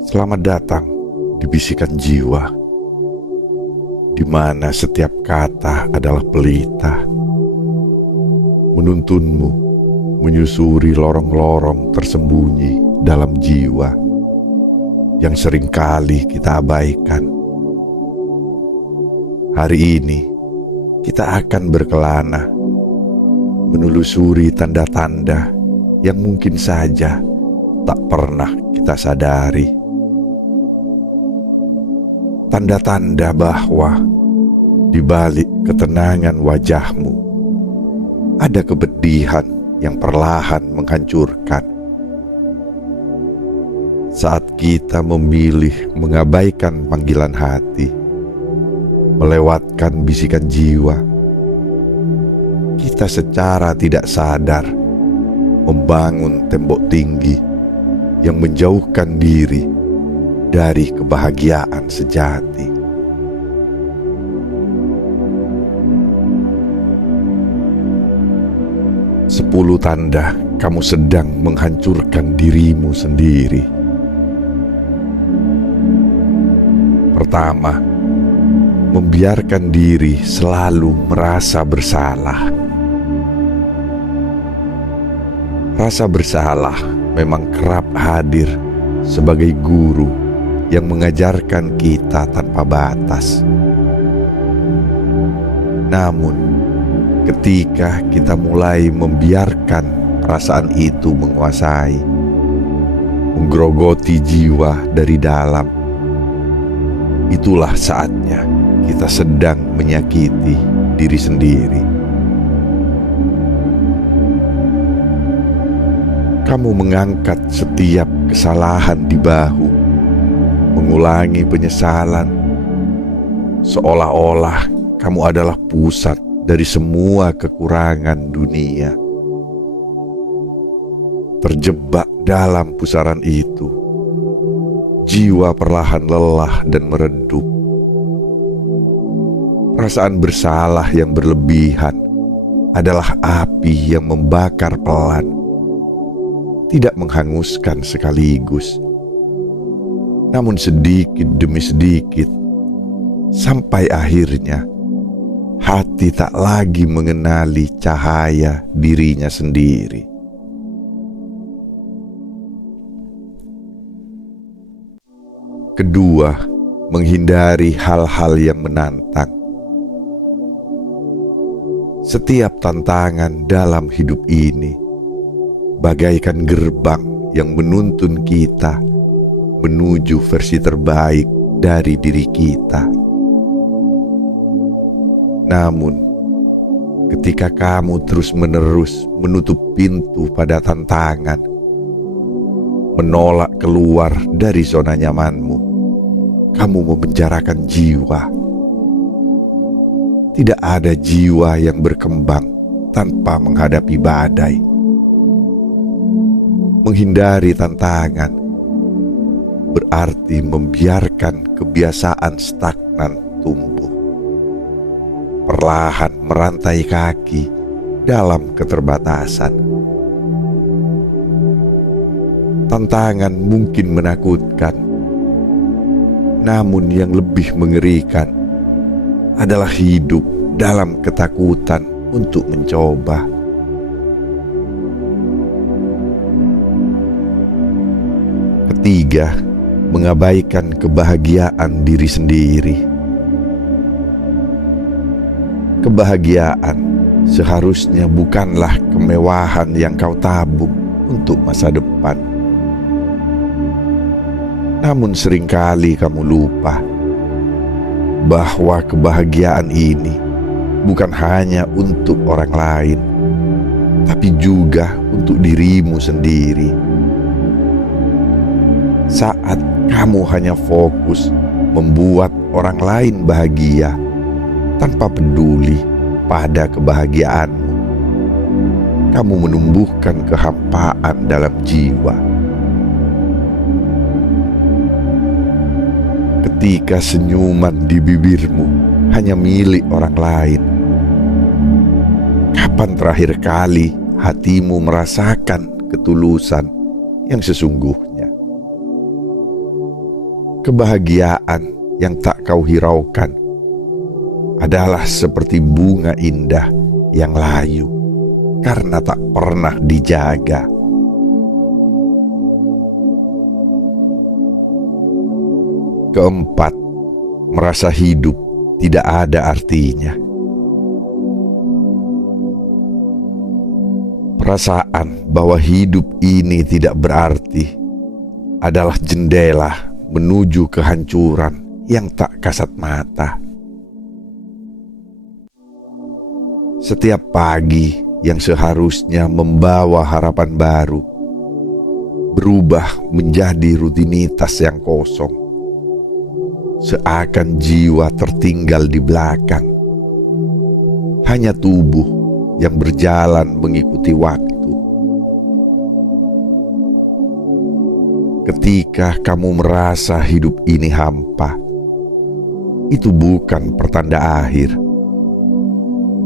Selamat datang di bisikan jiwa, di mana setiap kata adalah pelita, menuntunmu menyusuri lorong-lorong tersembunyi dalam jiwa yang seringkali kita abaikan. Hari ini kita akan berkelana menelusuri tanda-tanda yang mungkin saja tak pernah kita sadari. Tanda-tanda bahwa di balik ketenangan wajahmu ada kepedihan yang perlahan menghancurkan. Saat kita memilih mengabaikan panggilan hati, melewatkan bisikan jiwa, kita secara tidak sadar membangun tembok tinggi yang menjauhkan diri dari kebahagiaan sejati. Sepuluh tanda kamu sedang menghancurkan dirimu sendiri. Pertama, membiarkan diri selalu merasa bersalah. Rasa bersalah memang kerap hadir sebagai guru yang mengajarkan kita tanpa batas. Namun, ketika kita mulai membiarkan perasaan itu menguasai, menggerogoti jiwa dari dalam, itulah saatnya kita sedang menyakiti diri sendiri. Kamu mengangkat setiap kesalahan di bahu, mengulangi penyesalan, seolah-olah kamu adalah pusat dari semua kekurangan dunia. Terjebak dalam pusaran itu, jiwa perlahan lelah dan meredup. Perasaan bersalah yang berlebihan adalah api yang membakar pelan, tidak menghanguskan sekaligus, namun sedikit demi sedikit, sampai akhirnya hati tak lagi mengenali cahaya dirinya sendiri. Kedua, menghindari hal-hal yang menantang. Setiap tantangan dalam hidup ini bagaikan gerbang yang menuntun kita menuju versi terbaik dari diri kita. Namun, ketika kamu terus-menerus menutup pintu pada tantangan, menolak keluar dari zona nyamanmu, kamu memenjarakan jiwa. Tidak ada jiwa yang berkembang tanpa menghadapi badai. Menghindari tantangan berarti membiarkan kebiasaan stagnan tumbuh, perlahan merantai kaki dalam keterbatasan. Tantangan mungkin menakutkan, namun yang lebih mengerikan adalah hidup dalam ketakutan untuk mencoba. Ketiga, mengabaikan kebahagiaan diri sendiri. Kebahagiaan seharusnya bukanlah kemewahan yang kau tabung untuk masa depan. Namun seringkali kamu lupa bahwa kebahagiaan ini bukan hanya untuk orang lain, tapi juga untuk dirimu sendiri. Saat kamu hanya fokus membuat orang lain bahagia tanpa peduli pada kebahagiaanmu, kamu menumbuhkan kehampaan dalam jiwa. Ketika senyuman di bibirmu hanya milik orang lain, kapan terakhir kali hatimu merasakan ketulusan yang sesungguhnya? Kebahagiaan yang tak kau hiraukan adalah seperti bunga indah yang layu karena tak pernah dijaga. Keempat, merasa hidup tidak ada artinya. Perasaan bahwa hidup ini tidak berarti adalah jendela menuju kehancuran yang tak kasat mata. Setiap pagi yang seharusnya membawa harapan baru berubah menjadi rutinitas yang kosong. Seakan jiwa tertinggal di belakang. Hanya tubuh yang berjalan mengikuti waktu. Ketika kamu merasa hidup ini hampa, itu bukan pertanda akhir,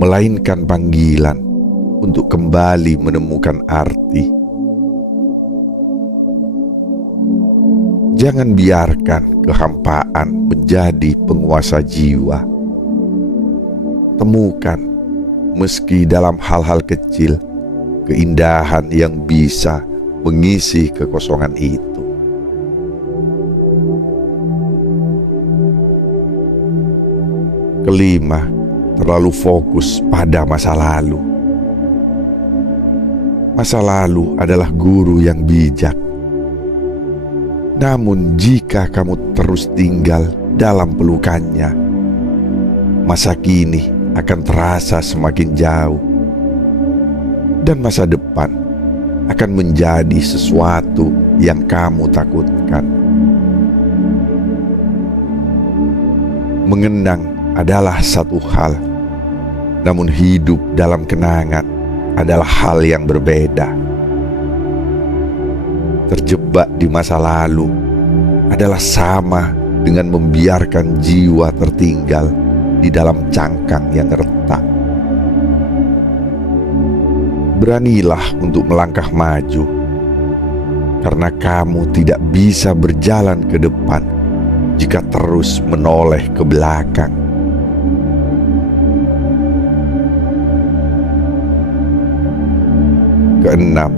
melainkan panggilan untuk kembali menemukan arti. Jangan biarkan kehampaan menjadi penguasa jiwa. Temukan, meski dalam hal-hal kecil, keindahan yang bisa mengisi kekosongan itu. Kelima, terlalu fokus pada masa lalu. Masa lalu adalah guru yang bijak. Namun jika kamu terus tinggal dalam pelukannya, masa kini akan terasa semakin jauh. Dan masa depan akan menjadi sesuatu yang kamu takutkan. Mengenang adalah satu hal, namun hidup dalam kenangan adalah hal yang berbeda. Terjebak di masa lalu adalah sama dengan membiarkan jiwa tertinggal di dalam cangkang yang retak. Beranilah untuk melangkah maju, karena kamu tidak bisa berjalan ke depan jika terus menoleh ke belakang. Keenam,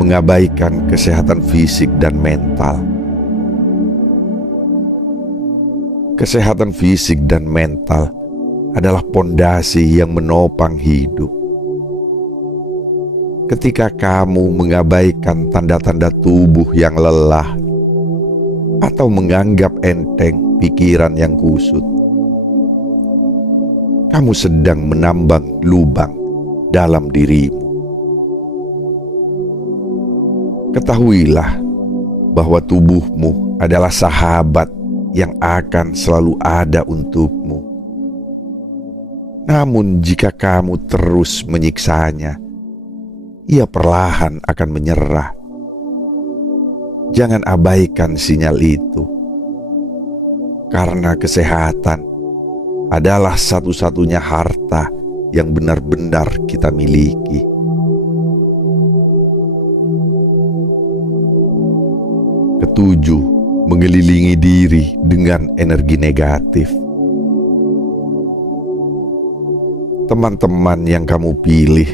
mengabaikan kesehatan fisik dan mental. Kesehatan fisik dan mental adalah pondasi yang menopang hidup. Ketika kamu mengabaikan tanda-tanda tubuh yang lelah atau menganggap enteng pikiran yang kusut, kamu sedang menambang lubang dalam dirimu. Ketahuilah bahwa tubuhmu adalah sahabat yang akan selalu ada untukmu. Namun jika kamu terus menyiksanya, ia perlahan akan menyerah. Jangan abaikan sinyal itu, karena kesehatan adalah satu-satunya harta yang benar-benar kita miliki. Ketujuh, mengelilingi diri dengan energi negatif. Teman-teman yang kamu pilih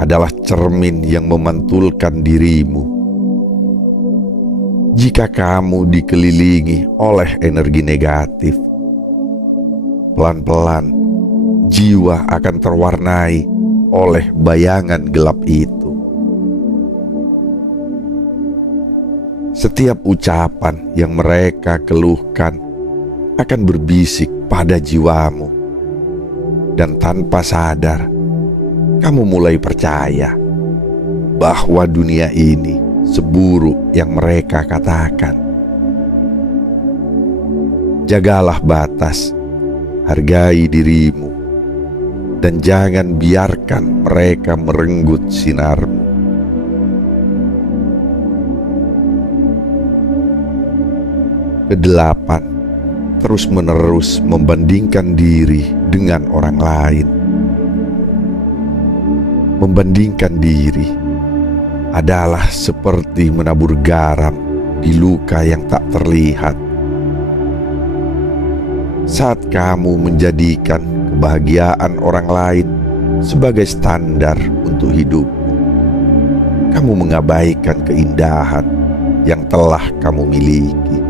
adalah cermin yang memantulkan dirimu. Jika kamu dikelilingi oleh energi negatif, pelan-pelan jiwa akan terwarnai oleh bayangan gelap itu. Setiap ucapan yang mereka keluhkan akan berbisik pada jiwamu, dan tanpa sadar kamu mulai percaya bahwa dunia ini seburuk yang mereka katakan. Jagalah batas, hargai dirimu, dan jangan biarkan mereka merenggut sinarmu. Kedelapan, terus-menerus membandingkan diri dengan orang lain. Membandingkan diri adalah seperti menabur garam di luka yang tak terlihat Saat kamu menjadikan kebahagiaan orang lain sebagai standar untuk hidupmu, kamu mengabaikan keindahan yang telah kamu miliki.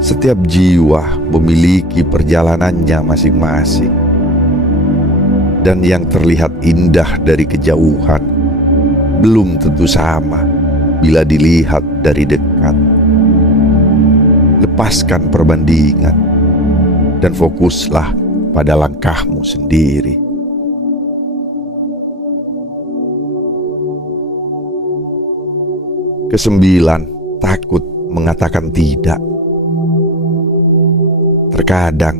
Setiap jiwa memiliki perjalanannya masing-masing, dan yang terlihat indah dari kejauhan belum tentu sama bila dilihat dari dekat. Lepaskan perbandingan dan fokuslah pada langkahmu sendiri. Kesembilan, takut mengatakan tidak. Terkadang,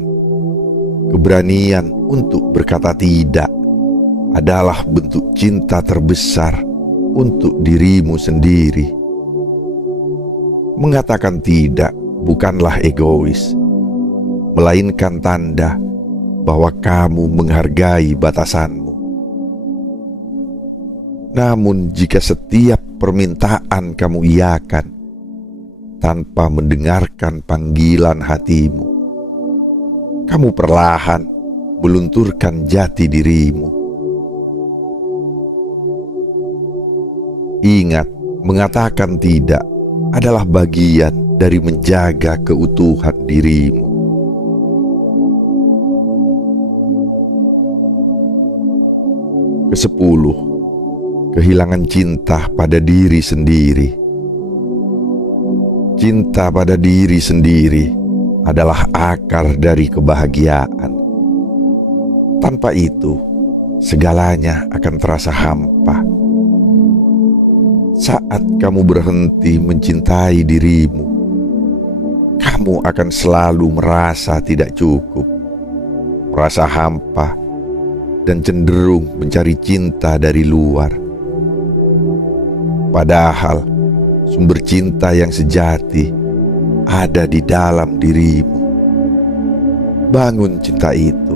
keberanian untuk berkata tidak adalah bentuk cinta terbesar untuk dirimu sendiri. Mengatakan tidak bukanlah egois, melainkan tanda bahwa kamu menghargai batasanmu. Namun jika setiap permintaan kamu iakan tanpa mendengarkan panggilan hatimu, kamu perlahan melunturkan jati dirimu. Ingat, mengatakan tidak adalah bagian dari menjaga keutuhan dirimu. Kesepuluh, kehilangan cinta pada diri sendiri. Cinta pada diri sendiri adalah akar dari kebahagiaan. Tanpa itu, segalanya akan terasa hampa. Saat kamu berhenti mencintai dirimu, kamu akan selalu merasa tidak cukup, merasa hampa, dan cenderung mencari cinta dari luar. Padahal sumber cinta yang sejati ada di dalam dirimu. Bangun cinta itu,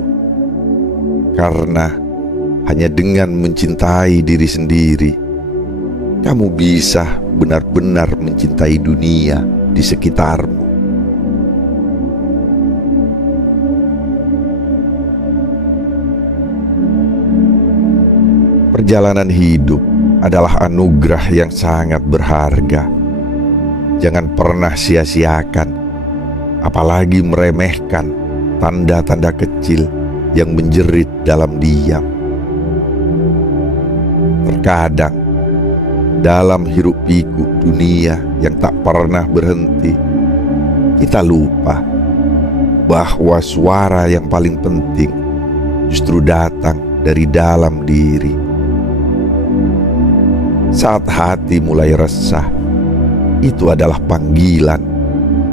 karena hanya dengan mencintai diri sendiri, kamu bisa benar-benar mencintai dunia di sekitarmu. Perjalanan hidup adalah anugerah yang sangat berharga. Jangan pernah sia-siakan, apalagi meremehkan tanda-tanda kecil yang menjerit dalam diam. Terkadang, dalam hiruk-pikuk dunia yang tak pernah berhenti, kita lupa bahwa suara yang paling penting justru datang dari dalam diri. Saat hati mulai resah, itu adalah panggilan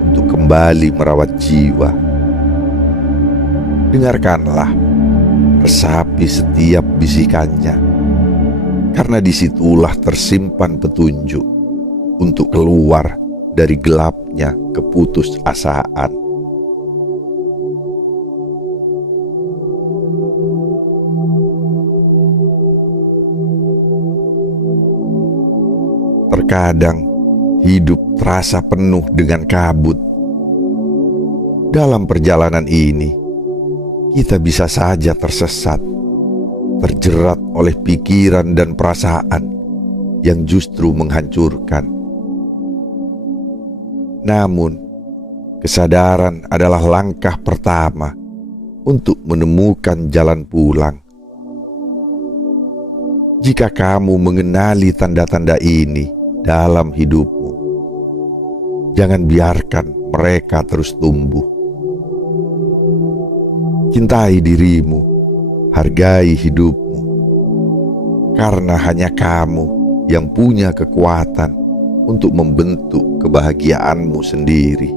untuk kembali merawat jiwa. Dengarkanlah, resapi setiap bisikannya, karena disitulah tersimpan petunjuk untuk keluar dari gelapnya keputusasaan. Terkadang hidup terasa penuh dengan kabut. Dalam perjalanan ini, kita bisa saja tersesat, terjerat oleh pikiran dan perasaan yang justru menghancurkan. Namun, kesadaran adalah langkah pertama untuk menemukan jalan pulang. Jika kamu mengenali tanda-tanda ini dalam hidupmu, jangan biarkan mereka terus tumbuh. Cintai dirimu, hargai hidupmu, karena hanya kamu yang punya kekuatan untuk membentuk kebahagiaanmu sendiri.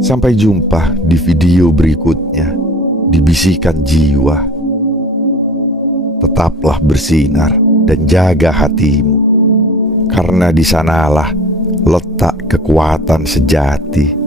Sampai jumpa di video berikutnya di Bisikan Jiwa. Tetaplah bersinar dan jaga hatimu, karena di sanalah letak kekuatan sejati.